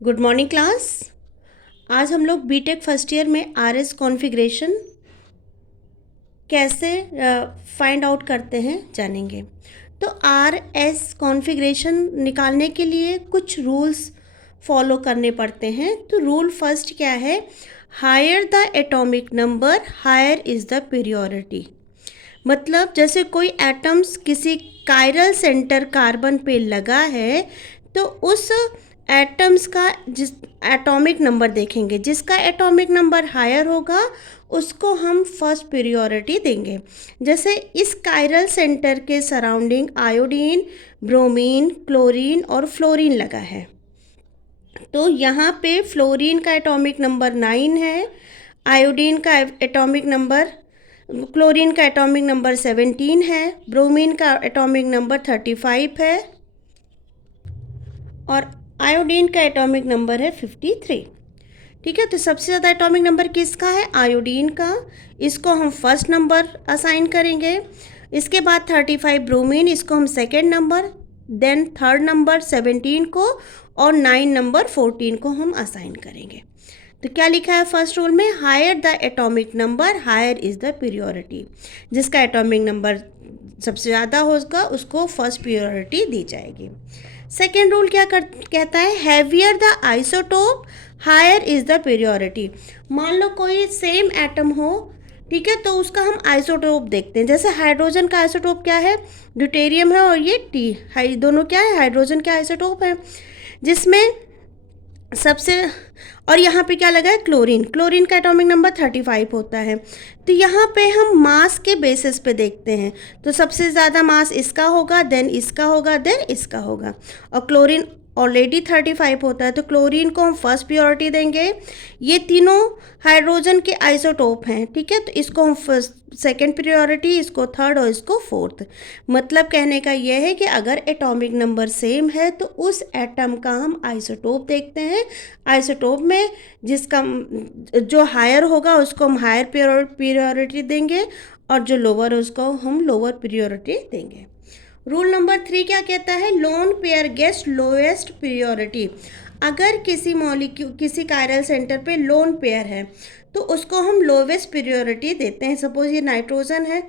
Good morning class. आज हम लोग बीटेक फर्स्ट ईयर में आरएस कॉन्फ़िगरेशन कैसे फाइंड आउट करते हैं जानेंगे। तो आरएस कॉन्फ़िगरेशन निकालने के लिए कुछ रूल्स फॉलो करने पड़ते हैं। तो रूल फर्स्ट क्या है? Higher the atomic number higher is the periodicity. मतलब जैसे कोई एटम्स किसी कायरल सेंटर कार्बन पे लगा है तो उस एटम्स का जिस एटॉमिक नंबर देखेंगे, जिसका एटॉमिक नंबर हायर होगा उसको हम फर्स्ट प्रियोरिटी देंगे। जैसे इस कायरल सेंटर के सराउंडिंग आयोडीन, ब्रोमीन, क्लोरीन और फ्लोरीन लगा है। तो यहाँ पे फ्लोरीन का एटॉमिक नंबर 9 है, आयोडीन का एटॉमिक नंबर, क्लोरीन का एटॉमिक नंबर 17 है, ब्रोमीन का एटॉमिक नंबर 35 है और आयोडीन का एटॉमिक नंबर है 53। ठीक है, तो सबसे ज़्यादा एटॉमिक नंबर किसका है? आयोडीन का। इसको हम फर्स्ट नंबर असाइन करेंगे। इसके बाद 35 ब्रोमीन, इसको हम second number, then third number 17 को और 9 नंबर 14 को हम असाइन करेंगे। तो क्या लिखा है फर्स्ट रूल में? Higher the atomic number higher is the periodicity. जिसका एटॉमिक नंबर सबसे ज़्यादा होगा उसको फर्स्ट पीरियोडिटी दी जाएगी। सेकेंड रूल क्या कहता है? Heavier the isotope higher is the periodicity. मान लो कोई सेम एटम हो, ठीक है, तो उसका हम आइसोटोप देखते हैं। जैसे हाइड्रोजन का आइसोटोप क्या है? ड्यूटेरियम है और ये टी, दोनों क्या है? हाइड्रोजन के आइसोटोप है। जिसमें सबसे, और यहाँ पे क्या लगा है? क्लोरीन। क्लोरीन का एटॉमिक नंबर 35 होता है। तो यहाँ पे हम मास के बेसिस पे देखते हैं। तो सबसे ज़्यादा मास इसका होगा, देन इसका होगा, देन इसका होगा। और क्लोरीन ऑलरेडी 35 होता है तो क्लोरीन को हम फर्स्ट प्रियोरिटी देंगे। ये तीनों हाइड्रोजन के आइसोटोप हैं, ठीक है, तो इसको हम फर्स्ट सेकेंड प्रियोरिटी, इसको थर्ड और इसको फोर्थ। मतलब कहने का यह है कि अगर एटॉमिक नंबर सेम है तो उस एटम का हम आइसोटोप देखते हैं। आइसोटोप में जिसका जो हायर होगा उसको हम हायर प्रियोरिटी देंगे और जो लोअर है उसको हम लोअर प्रियोरिटी देंगे। रूल नंबर 3 क्या कहता है? Lone pair gets lowest priority. अगर किसी मॉलिक्यूल किसी कायरल सेंटर पे लोन पेयर है तो उसको हम लोवेस्ट प्रियोरिटी देते हैं। सपोज ये नाइट्रोजन है,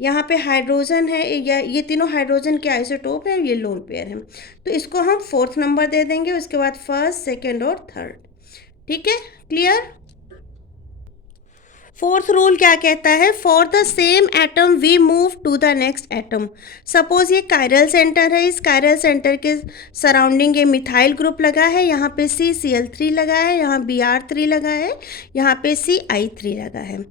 यहाँ पे हाइड्रोजन है, या ये तीनों हाइड्रोजन के आइसोटोप है, ये लोन पेयर है, तो इसको हम फोर्थ नंबर दे देंगे। उसके बाद फर्स्ट, सेकेंड और थर्ड। ठीक है, क्लियर? फोर्थ रूल क्या कहता है? For the same atom we move to the next atom. Suppose ये कायरल सेंटर है, इस कायरल सेंटर के सराउंडिंग ये मिथाइल ग्रुप लगा है, यहाँ पे CCl3 लगा है, यहाँ Br3 लगा है, यहाँ पे CI3 लगा है।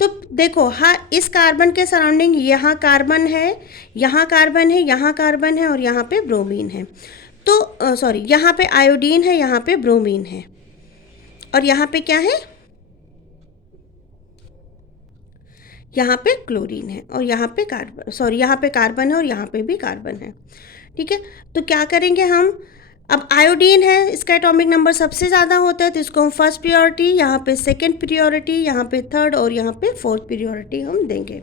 तो देखो, हाँ, इस कार्बन के सराउंडिंग यहाँ कार्बन है, यहाँ कार्बन है, यहाँ कार्बन है और यहाँ पे ब्रोमीन है। तो सॉरी, यहाँ पे आयोडीन है, यहाँ पे ब्रोमीन है और यहाँ पे क्या है? यहाँ पे क्लोरीन है और यहाँ पे कार्बन, सॉरी, यहाँ पे कार्बन है और यहाँ पे भी कार्बन है। ठीक है, तो क्या करेंगे हम? अब आयोडीन है, इसका एटॉमिक नंबर सबसे ज़्यादा होता है तो इसको हम फर्स्ट प्रियोरिटी, यहाँ पे सेकेंड प्रियोरिटी, यहाँ पे थर्ड और यहाँ पे फोर्थ प्रियोरिटी हम देंगे।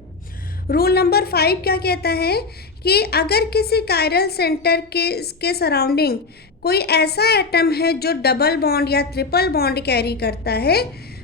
रूल नंबर 5 क्या कहता है कि अगर किसी कायरल सेंटर के सराउंडिंग कोई ऐसा एटम है जो डबल बॉन्ड या ट्रिपल बॉन्ड कैरी करता है,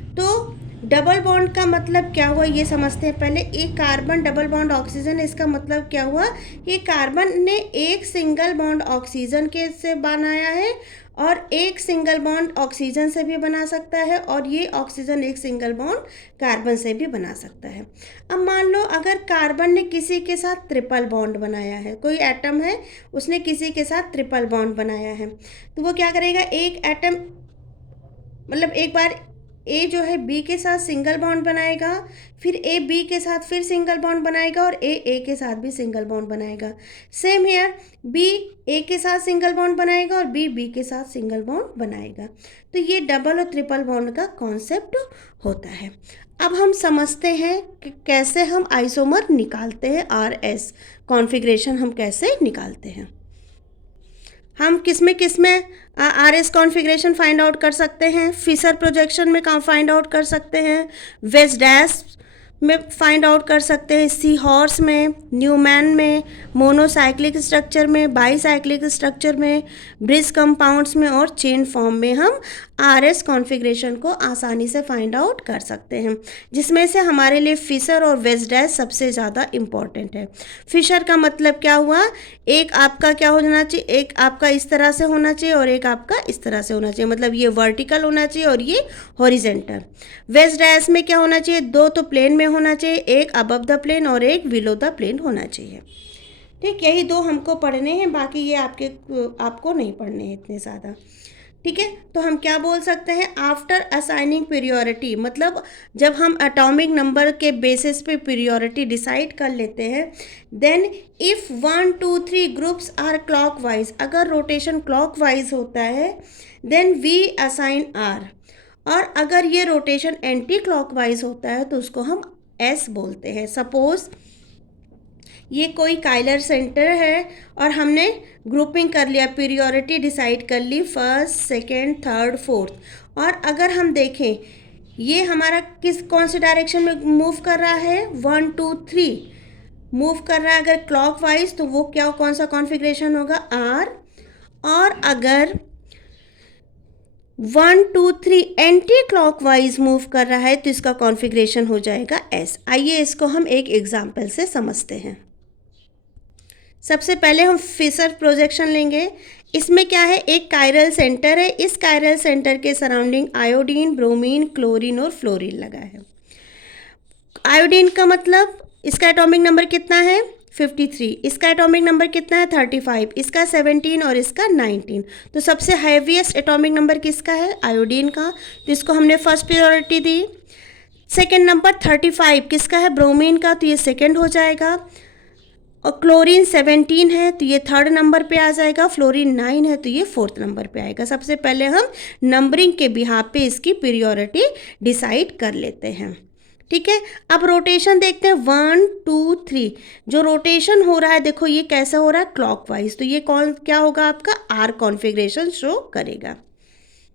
तो डबल बॉन्ड का मतलब क्या हुआ ये समझते हैं पहले। एक कार्बन डबल बॉन्ड ऑक्सीजन, इसका मतलब क्या हुआ? ये कार्बन ने एक सिंगल बॉन्ड ऑक्सीजन के से बनाया है और एक सिंगल बॉन्ड ऑक्सीजन से भी बना सकता है और ये ऑक्सीजन एक सिंगल बॉन्ड कार्बन से भी बना सकता है। अब मान लो अगर कार्बन ने किसी के साथ ट्रिपल बॉन्ड बनाया है, कोई एटम है उसने किसी के साथ ट्रिपल बॉन्ड बनाया है, तो वो क्या करेगा? एक एटम, मतलब एक बार ए जो है बी के साथ सिंगल बॉन्ड बनाएगा, फिर ए बी के साथ फिर सिंगल बॉन्ड बनाएगा और ए के साथ भी सिंगल बॉन्ड बनाएगा। सेम हेयर, बी ए के साथ सिंगल बॉन्ड बनाएगा और बी के साथ सिंगल बॉन्ड बनाएगा। तो ये डबल और ट्रिपल बॉन्ड का कॉन्सेप्ट होता है। अब हम समझते हैं कि कैसे हम आइसोमर निकालते हैं, RS कॉन्फ़िगरेशन हम कैसे निकालते हैं। हम किस में RS कॉन्फ़िगरेशन फाइंड आउट कर सकते हैं? फिशर प्रोजेक्शन में फाइंड आउट कर सकते हैं, वेज डैश में फाइंड आउट कर सकते हैं, सी हॉर्स में, न्यूमैन में, मोनोसाइक्लिक स्ट्रक्चर में, बाईसाइक्लिक स्ट्रक्चर में, ब्रिज कंपाउंड्स में और चेन फॉर्म में हम आरएस कॉन्फ़िगरेशन को आसानी से फाइंड आउट कर सकते हैं, जिसमें से हमारे लिए फिशर और वेस्डैश सबसे ज़्यादा इम्पॉर्टेंट है। फिशर का मतलब क्या हुआ, एक आपका क्या होना चाहिए, एक आपका इस तरह से होना चाहिए और एक आपका इस तरह से होना चाहिए, मतलब ये वर्टिकल होना चाहिए और ये हॉरिजेंटल। वेस्डैश में क्या होना चाहिए, दो तो प्लेन में होना चाहिए, एक अबव द प्लेन और एक बिलो द प्लेन होना चाहिए। ठीक, यही दो हमको पढ़ने हैं, बाकी ये आपको नहीं पढ़ने हैं इतने ज़्यादा। ठीक है, तो हम क्या बोल सकते हैं, आफ्टर असाइनिंग पीरियोरिटी, मतलब जब हम एटॉमिक नंबर के बेसिस पे पीरियोरिटी डिसाइड कर लेते हैं, then if 1 2 3 groups are clockwise, अगर रोटेशन क्लॉकवाइज होता है देन वी असाइन आर, और अगर ये रोटेशन एंटी क्लॉकवाइज होता है तो उसको हम एस बोलते हैं। सपोज ये कोई काइलर सेंटर है और हमने ग्रुपिंग कर लिया, पीरियोरिटी डिसाइड कर ली, फर्स्ट सेकेंड थर्ड फोर्थ, और अगर हम देखें ये हमारा कौन से डायरेक्शन में मूव कर रहा है, 1 2 3 मूव कर रहा है अगर क्लॉकवाइज, तो वो क्या कौन सा कॉन्फ़िगरेशन होगा, आर। और अगर 1 2 3 एंटी क्लॉकवाइज मूव कर रहा है तो इसका कॉन्फ़िगरेशन हो जाएगा एस। आइए इसको हम एक एग्जाम्पल से समझते हैं। सबसे पहले हम फिशर प्रोजेक्शन लेंगे। इसमें क्या है, एक कायरल सेंटर है, इस कायरल सेंटर के सराउंडिंग आयोडीन, ब्रोमीन, क्लोरीन और फ्लोरीन लगा है। आयोडीन का मतलब इसका एटॉमिक नंबर कितना है, 53, इसका एटॉमिक नंबर कितना है, 35, इसका 17 और इसका 19। तो सबसे हैवीएस्ट एटॉमिक नंबर किसका है, आयोडीन का, तो इसको हमने फर्स्ट प्रायोरिटी दी। सेकेंड नंबर 35 किसका है, ब्रोमीन का, तो ये सेकेंड हो जाएगा। और क्लोरीन 17 है तो ये थर्ड नंबर पे आ जाएगा, फ्लोरीन 9 है तो ये फोर्थ नंबर पे आएगा। सबसे पहले हम नंबरिंग के बिहाफ पे इसकी पीरियोरिटी डिसाइड कर लेते हैं। ठीक है, अब रोटेशन देखते हैं, 1 2 3 जो रोटेशन हो रहा है, देखो ये कैसे हो रहा है, क्लॉकवाइज, तो ये कौन क्या होगा आपका, आर कॉन्फ़िगरेशन शो करेगा।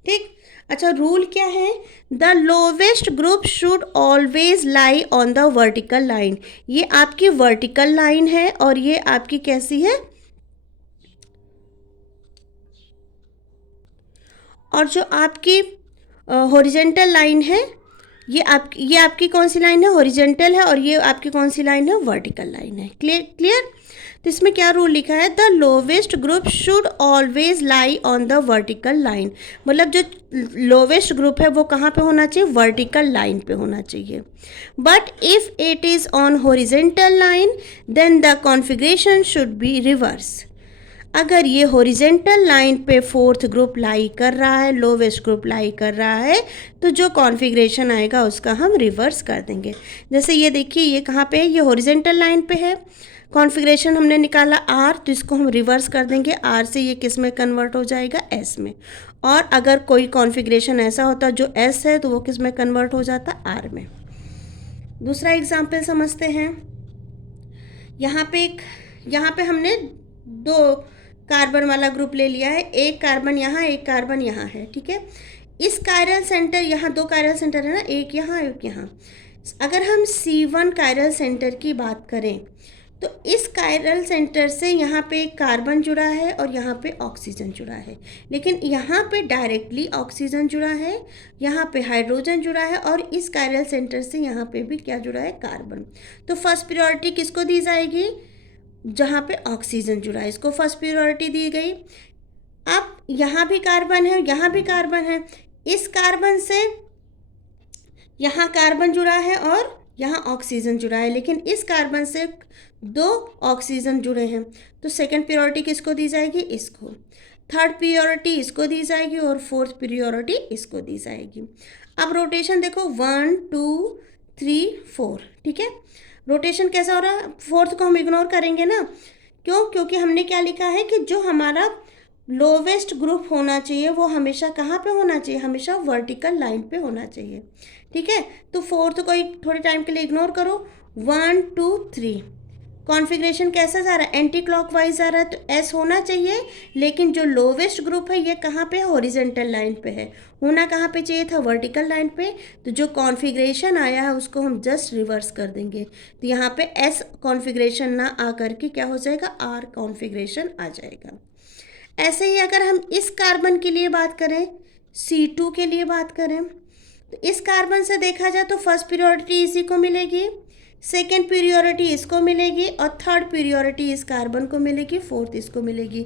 ठीक, अच्छा रूल क्या है, the lowest group should always lie on the vertical line. ये आपकी वर्टिकल लाइन है और ये आपकी कैसी है, और जो आपकी हॉरिजेंटल लाइन है, ये आपकी कौन सी लाइन है, हॉरिजेंटल है, और ये आपकी कौन सी लाइन है, वर्टिकल लाइन है। क्लियर। तो इसमें क्या रूल लिखा है, the lowest group should always lie on the vertical line, मतलब जो लोवेस्ट ग्रुप है वो कहाँ पे होना चाहिए, वर्टिकल लाइन पे होना चाहिए। But if it is on horizontal line then the configuration should be reverse. अगर ये हॉरिजेंटल लाइन पे फोर्थ ग्रुप लाई कर रहा है, लोवेस्ट ग्रुप लाई कर रहा है, तो जो कॉन्फ़िगरेशन आएगा उसका हम रिवर्स कर देंगे। जैसे ये देखिए, ये कहाँ पे है, ये हॉरिजेंटल लाइन पे है, कॉन्फ़िगरेशन हमने निकाला आर, तो इसको हम रिवर्स कर देंगे, आर से ये किस में कन्वर्ट हो जाएगा, एस में। और अगर कोई कॉन्फ़िगरेशन ऐसा होता जो एस है तो वो किस में कन्वर्ट हो जाता, आर में। दूसरा एग्जाम्पल समझते हैं। यहाँ पे हमने दो कार्बन वाला ग्रुप ले लिया है, एक कार्बन यहाँ एक कार्बन यहाँ है। ठीक है, इस कायरल सेंटर, यहाँ दो कायरल सेंटर है ना, एक यहाँ एक यहाँ। अगर हम C1 कायरल सेंटर की बात करें तो इस कायरल सेंटर से यहाँ पे एक कार्बन जुड़ा है और यहाँ पे ऑक्सीजन जुड़ा है, लेकिन यहाँ पे डायरेक्टली ऑक्सीजन जुड़ा है, यहाँ पे हाइड्रोजन जुड़ा है, और इस कायरल सेंटर से यहाँ पे भी क्या जुड़ा है, कार्बन। तो फर्स्ट प्रायोरिटी किसको दी जाएगी, जहाँ पे ऑक्सीजन जुड़ा है, इसको फर्स्ट प्रायोरिटी दी गई। अब यहाँ भी कार्बन है, यहाँ भी कार्बन है, इस कार्बन से यहाँ कार्बन जुड़ा है और यहाँ ऑक्सीजन जुड़ा है, लेकिन इस कार्बन से दो ऑक्सीजन जुड़े हैं, तो सेकंड प्रायोरिटी किसको दी जाएगी, इसको। थर्ड प्रायोरिटी इसको दी जाएगी और फोर्थ प्रायोरिटी इसको दी जाएगी। अब रोटेशन देखो, 1 2 3 4। ठीक है, रोटेशन कैसा हो रहा है, फोर्थ को हम इग्नोर करेंगे ना, क्यों, क्योंकि हमने क्या लिखा है कि जो हमारा लोवेस्ट ग्रुप होना चाहिए वो हमेशा कहाँ पे होना चाहिए, हमेशा वर्टिकल लाइन पे होना चाहिए। ठीक है, तो फोर्थ को थोड़े टाइम के लिए इग्नोर करो, 1 2 3 कॉन्फ़िगरेशन कैसा जा रहा है, एंटी क्लॉकवाइज जा रहा है, तो एस होना चाहिए, लेकिन जो लोवेस्ट ग्रुप है ये कहाँ पे है, हॉरिजेंटल लाइन पे है, होना कहाँ पे चाहिए था, वर्टिकल लाइन पे। तो जो कॉन्फ़िगरेशन आया है उसको हम जस्ट रिवर्स कर देंगे, तो यहाँ पे एस कॉन्फ़िगरेशन ना आ करके क्या हो जाएगा, आर कॉन्फ़िगरेशन आ जाएगा। ऐसे ही अगर हम इस कार्बन के लिए बात करें, C2 के लिए बात करें, तो इस कार्बन से देखा जाए तो फर्स्ट प्रियोरिटी इसी को मिलेगी, सेकेंड प्रियोरिटी इसको मिलेगी और थर्ड प्रियोरिटी इस कार्बन को मिलेगी, फोर्थ इसको मिलेगी।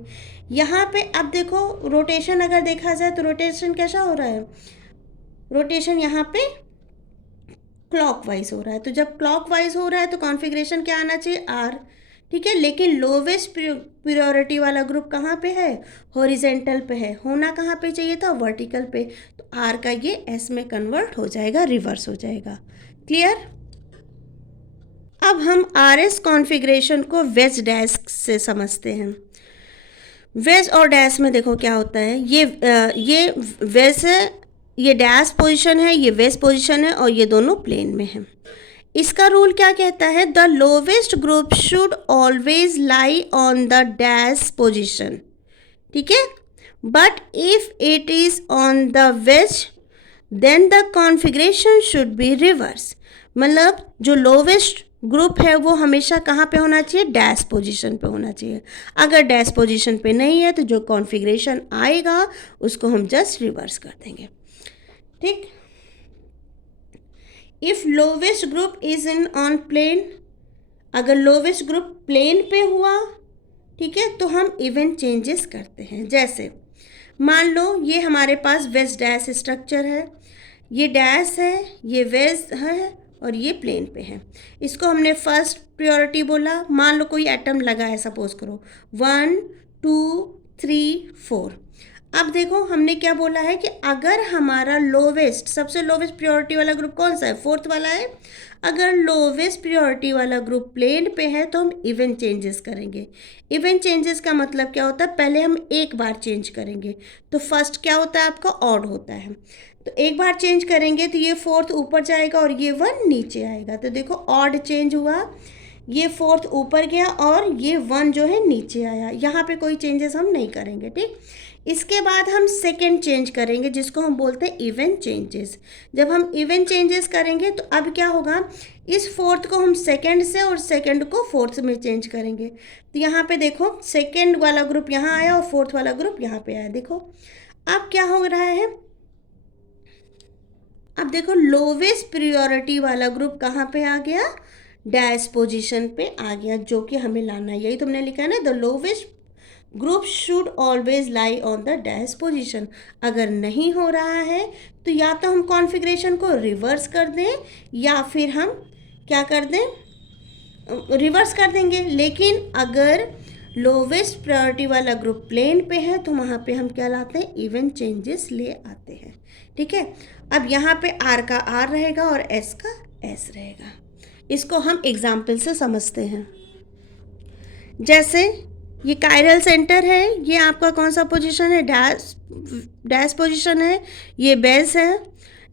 यहाँ पे अब देखो रोटेशन अगर देखा जाए तो रोटेशन कैसा हो रहा है, रोटेशन यहाँ पे क्लॉकवाइज हो रहा है। तो जब क्लॉकवाइज हो रहा है तो कॉन्फ़िगरेशन क्या आना चाहिए, आर, ठीक है। लेकिन लोवेस्ट प्रियोरिटी वाला ग्रुप कहाँ पे है, हॉरिजेंटल पे है, होना कहाँ पे चाहिए था, वर्टिकल पे। तो आर का ये एस में कन्वर्ट हो जाएगा, रिवर्स हो जाएगा। क्लियर। अब हम आर एस कॉन्फ़िगरेशन को वेज डैश से समझते हैं। वेज और डैश में देखो क्या होता है, ये वेज है, ये डैश पोजीशन है, ये वेज पोजीशन है और ये दोनों प्लेन में है। इसका रूल क्या कहता है, the lowest group should always lie on the dash position, ठीक है, but if it is on the wedge then the configuration should be reverse. मतलब जो लोवेस्ट ग्रुप है वो हमेशा कहाँ पे होना चाहिए, डैश पोजीशन पे होना चाहिए। अगर डैश पोजीशन पे नहीं है तो जो कॉन्फ़िगरेशन आएगा उसको हम जस्ट रिवर्स कर देंगे, ठीक। If lowest group is in on plane, अगर लोवेस्ट ग्रुप प्लेन पे हुआ, ठीक है, तो हम इवेंट चेंजेस करते हैं। जैसे मान लो ये हमारे पास वेज डैश स्ट्रक्चर है, ये डैश है, ये वेज है और ये प्लेन पे है। इसको हमने फर्स्ट प्रायोरिटी बोला, मान लो कोई एटम लगा है, सपोज करो 1 2 3 4। अब देखो हमने क्या बोला है कि अगर हमारा लोवेस्ट, सबसे लोवेस्ट प्रायोरिटी वाला ग्रुप कौन सा है, फोर्थ वाला है। अगर लोवेस्ट प्रायोरिटी वाला ग्रुप प्लेन पे है तो हम इवेंट चेंजेस करेंगे। इवेंट चेंजेस का मतलब क्या होता है, पहले हम एक बार चेंज करेंगे। तो फर्स्ट क्या होता है आपका, ऑड होता है, तो एक बार चेंज करेंगे तो ये फोर्थ ऊपर जाएगा और ये 1 नीचे आएगा। तो देखो ऑड चेंज हुआ, ये फोर्थ ऊपर गया और ये 1 जो है नीचे आया। यहाँ पे कोई चेंजेस हम नहीं करेंगे, ठीक। इसके बाद हम सेकेंड चेंज करेंगे जिसको हम बोलते हैं इवेंट चेंजेस। जब हम इवेंट चेंजेस करेंगे तो अब क्या होगा, इस फोर्थ को हम सेकेंड से और सेकेंड को फोर्थ में चेंज करेंगे। तो यहाँ पे देखो सेकेंड वाला ग्रुप यहाँ आया और फोर्थ वाला ग्रुप यहाँ पे आया। देखो अब क्या हो रहा है, अब देखो लोवेस्ट प्रियोरिटी वाला ग्रुप कहाँ पे आ गया, डैश पोजीशन पे आ गया, जो कि हमें लाना है। यही तुमने लिखा है ना, the lowest group should always lie on the dash position. अगर नहीं हो रहा है तो या तो हम कॉन्फ़िगरेशन को रिवर्स कर दें या फिर हम क्या कर दें, रिवर्स कर देंगे। लेकिन अगर लोवेस्ट प्रायोरिटी वाला ग्रुप प्लेन पे है तो वहाँ पे हम क्या लाते हैं, इवेंट चेंजेस ले आते हैं, ठीक है। अब यहाँ पे आर का आर रहेगा और एस का एस रहेगा। इसको हम एग्जाम्पल से समझते हैं। जैसे ये कायरल सेंटर है, ये आपका कौन सा पोजीशन है, डैश पोजीशन है, ये बेस है।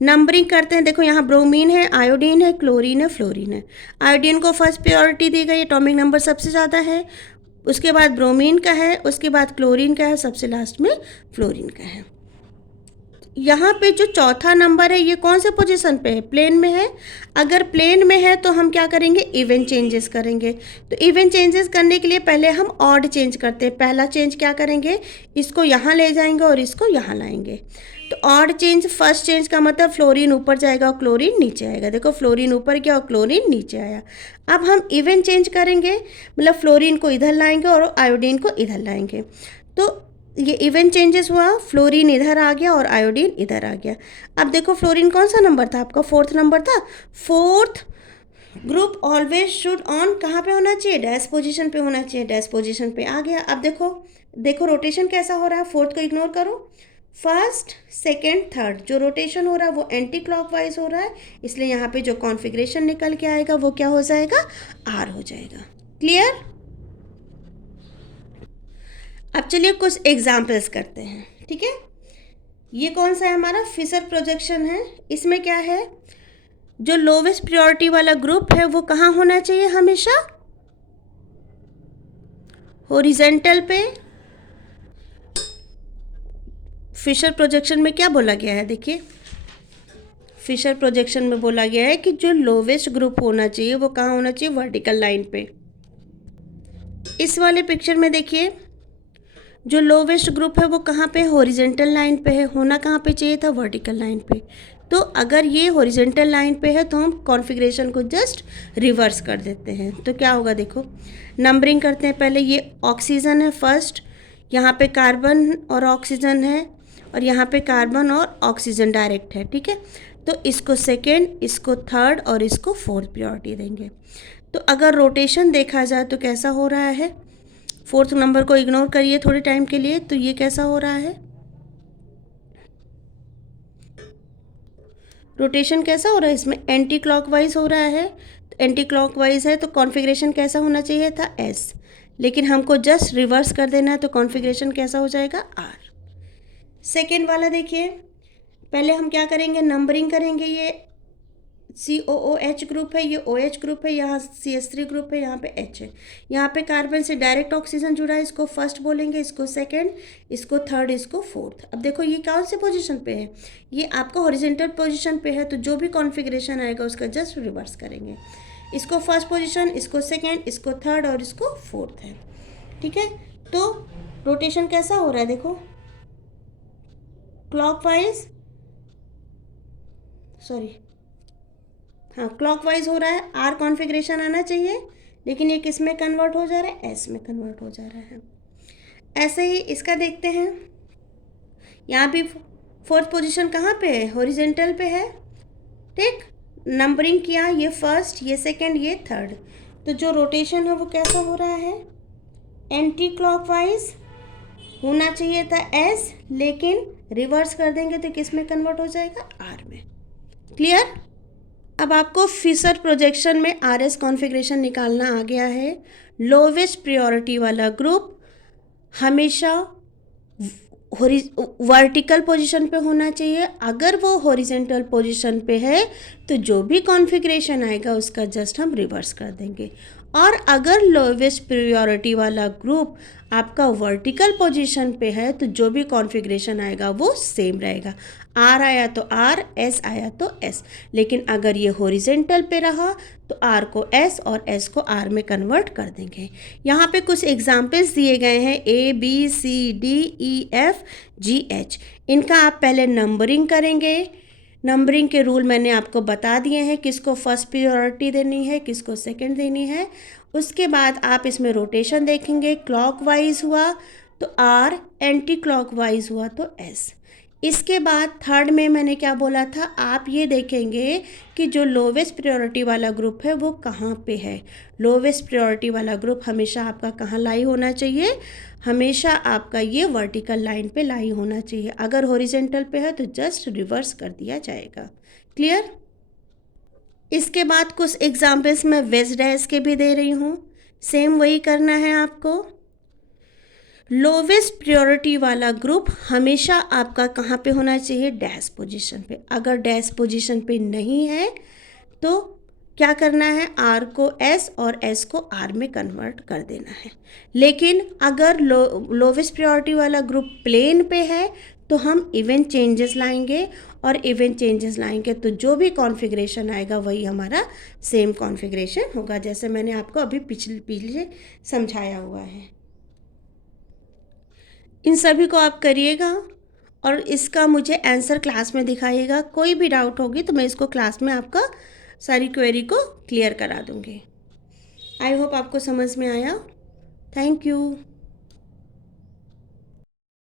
नंबरिंग करते हैं, देखो यहाँ ब्रोमीन है, आयोडीन है, क्लोरीन है, फ्लोरीन है। आयोडीन को फर्स्ट प्रायोरिटी दी गई, एटॉमिक नंबर सबसे ज़्यादा है, उसके बाद ब्रोमीन का है, उसके बाद क्लोरीन का है, सबसे लास्ट में फ्लोरीन का है। यहाँ पे जो चौथा नंबर है ये कौन से पोजीशन पे है, प्लेन में है। अगर प्लेन में है तो हम क्या करेंगे, इवेंट चेंजेस करेंगे। तो इवेंट चेंजेस करने के लिए पहले हम ऑड चेंज करते हैं। पहला चेंज क्या करेंगे, इसको यहाँ ले जाएंगे और इसको यहाँ लाएंगे। तो ऑड चेंज, फर्स्ट चेंज का मतलब फ्लोरीन ऊपर जाएगा और क्लोरीन नीचे आएगा। देखो फ्लोरीन ऊपर गया और क्लोरीन नीचे आया। अब हम इवेंट चेंज करेंगे, मतलब फ्लोरीन को इधर लाएंगे और आयोडीन को इधर लाएंगे। तो ये इवेंट चेंजेस हुआ, फ्लोरीन इधर आ गया और आयोडीन इधर आ गया। अब देखो फ्लोरीन कौन सा नंबर था आपका, फोर्थ नंबर था। Fourth group always should on कहाँ पे होना चाहिए, डैश पोजीशन पे होना चाहिए, डैश पोजीशन पे आ गया। अब देखो रोटेशन कैसा हो रहा है, फोर्थ को इग्नोर करो, फर्स्ट सेकेंड थर्ड जो रोटेशन हो रहा है वो एंटी क्लॉकवाइज हो रहा है, इसलिए यहाँ पे जो कॉन्फ़िगरेशन निकल के आएगा वो क्या हो जाएगा, आर हो जाएगा। क्लियर। अब चलिए कुछ एग्जाम्पल्स करते हैं, ठीक है। ये कौन सा है हमारा, फिशर प्रोजेक्शन है। इसमें क्या है, जो लोवेस्ट प्रायोरिटी वाला ग्रुप है वो कहाँ होना चाहिए, हमेशा हॉरिजेंटल पे फिशर प्रोजेक्शन में क्या बोला गया है, देखिए फिशर प्रोजेक्शन में बोला गया है कि जो लोवेस्ट ग्रुप होना चाहिए वो कहाँ होना चाहिए, वर्टिकल लाइन पे। इस वाले पिक्चर में देखिए जो लोवेस्ट ग्रुप है वो कहाँ पे, हॉरिजेंटल लाइन पे है, होना कहाँ पे चाहिए था, वर्टिकल लाइन पे। तो अगर ये हॉरिजेंटल लाइन पे है तो हम कॉन्फ़िगरेशन को जस्ट रिवर्स कर देते हैं। तो क्या होगा, देखो नंबरिंग करते हैं। पहले ये ऑक्सीजन है फर्स्ट, यहाँ पे कार्बन और ऑक्सीजन है, और यहाँ पे कार्बन और ऑक्सीजन डायरेक्ट है, ठीक है। तो इसको सेकेंड, इसको थर्ड और इसको फोर्थ प्रायोरिटी देंगे। तो अगर रोटेशन देखा जाए तो कैसा हो रहा है, फोर्थ नंबर को इग्नोर करिए थोड़े टाइम के लिए, तो ये कैसा हो रहा है, रोटेशन कैसा हो रहा है, इसमें एंटी क्लॉकवाइज हो रहा है। तो एंटी क्लॉकवाइज है तो कॉन्फ़िगरेशन कैसा होना चाहिए था, एस, लेकिन हमको जस्ट रिवर्स कर देना है, तो कॉन्फ़िगरेशन कैसा हो जाएगा, आर। सेकेंड वाला देखिए, पहले हम क्या करेंगे, नंबरिंग करेंगे। ये COOH ग्रुप है, ये OH ग्रुप है, यहाँ CH3 ग्रुप है, यहाँ पे H है। यहाँ पे कार्बन से डायरेक्ट ऑक्सीजन जुड़ा है, इसको फर्स्ट बोलेंगे, इसको सेकंड, इसको थर्ड, इसको फोर्थ। अब देखो ये कौन से पोजीशन पे है, ये आपका हॉरिजेंटल पोजीशन पे है, तो जो भी कॉन्फ़िगरेशन आएगा उसका जस्ट रिवर्स करेंगे। इसको फर्स्ट पोजीशन, इसको सेकेंड, इसको थर्ड और इसको फोर्थ है, ठीक है। तो रोटेशन कैसा हो रहा है, देखो क्लॉकवाइज, सॉरी हाँ क्लॉकवाइज हो रहा है। आर कॉन्फ़िगरेशन आना चाहिए, लेकिन ये किस में कन्वर्ट हो जा रहा है, एस में कन्वर्ट हो जा रहा है। ऐसे ही इसका देखते हैं, यहाँ भी फोर्थ पोजीशन कहाँ पे है, हॉरिजेंटल पे है, ठीक। नंबरिंग किया, ये फर्स्ट, ये सेकंड, ये थर्ड। तो जो रोटेशन है वो कैसा हो रहा है, एंटी क्लॉकवाइज होना चाहिए था एस, लेकिन रिवर्स कर देंगे तो किस में कन्वर्ट हो जाएगा, आर में। क्लियर। अब आपको फिशर प्रोजेक्शन में RS कॉन्फ़िगरेशन निकालना आ गया है। लोवेस्ट प्रायोरिटी वाला ग्रुप हमेशा वर्टिकल पोजीशन पे होना चाहिए। अगर वो हॉरिजेंटल पोजीशन पे है तो जो भी कॉन्फ़िगरेशन आएगा उसका जस्ट हम रिवर्स कर देंगे। और अगर लोवेस्ट प्रायोरिटी वाला ग्रुप आपका वर्टिकल पोजीशन पे है तो जो भी कॉन्फ़िगरेशन आएगा वो सेम रहेगा। आर आया तो आर, एस आया तो एस। लेकिन अगर ये हॉरिजेंटल पे रहा तो आर को एस और एस को आर में कन्वर्ट कर देंगे। यहाँ पे कुछ एग्जाम्पल्स दिए गए हैं, A B C D E F G H। इनका आप पहले नंबरिंग करेंगे। नंबरिंग के रूल मैंने आपको बता दिए हैं, किसको फर्स्ट प्रायोरिटी देनी है, किसको सेकंड देनी है। उसके बाद आप इसमें रोटेशन देखेंगे, क्लॉकवाइज हुआ तो आर, एंटी क्लॉकवाइज हुआ तो एस। इसके बाद थर्ड में मैंने क्या बोला था, आप ये देखेंगे कि जो लोवेस्ट प्रायोरिटी वाला ग्रुप है वो कहाँ पे है। लोवेस्ट प्रायोरिटी वाला ग्रुप हमेशा आपका कहाँ लाई होना चाहिए, हमेशा आपका ये वर्टिकल लाइन पे लाई होना चाहिए। अगर हॉरिजेंटल पे है तो जस्ट रिवर्स कर दिया जाएगा। क्लियर। इसके बाद कुछ एग्जाम्पल्स मैं वेज डैश के भी दे रही हूँ, सेम वही करना है आपको। लोवेस्ट प्रायोरिटी वाला ग्रुप हमेशा आपका कहाँ पे होना चाहिए, डैश पोजीशन पे। अगर डैश पोजीशन पे नहीं है तो क्या करना है, आर को एस और एस को आर में कन्वर्ट कर देना है। लेकिन अगर लोवेस्ट प्रायोरिटी वाला ग्रुप प्लेन पे है तो हम इवेंट चेंजेस लाएंगे, और इवेंट चेंजेस लाएंगे तो जो भी कॉन्फ़िगरेशन आएगा वही हमारा सेम कॉन्फ़िगरेशन होगा, जैसे मैंने आपको अभी पीछे समझाया हुआ है। इन सभी को आप करिएगा और इसका मुझे आंसर क्लास में दिखाइएगा। कोई भी डाउट होगी तो मैं इसको क्लास में आपका सारी क्वेरी को क्लियर करा दूँगी। आई होप आपको समझ में आया। Thank you.